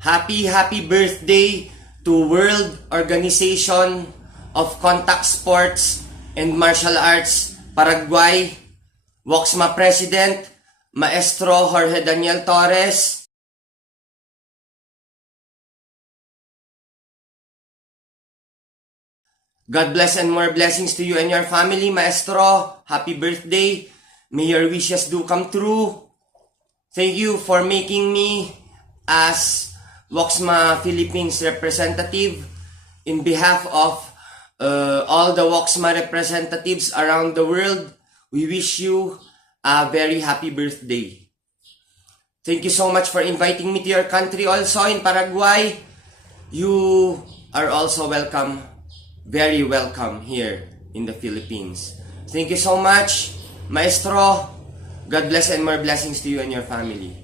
Happy birthday to World Organization of Contact Sports and Martial Arts Paraguay, WOXMA President, Maestro Jorge Daniel Torres. God bless and more blessings to you and your family, Maestro. Happy birthday. May your wishes do come true. Thank you for making me as WOXMA Philippines representative. In behalf of all the WOXMA representatives around the world, we wish you a very happy birthday. Thank you so much for inviting me to your country also in Paraguay. You are also welcome, very welcome here in the Philippines. Thank you so much, Maestro. God bless and more blessings to you and your family.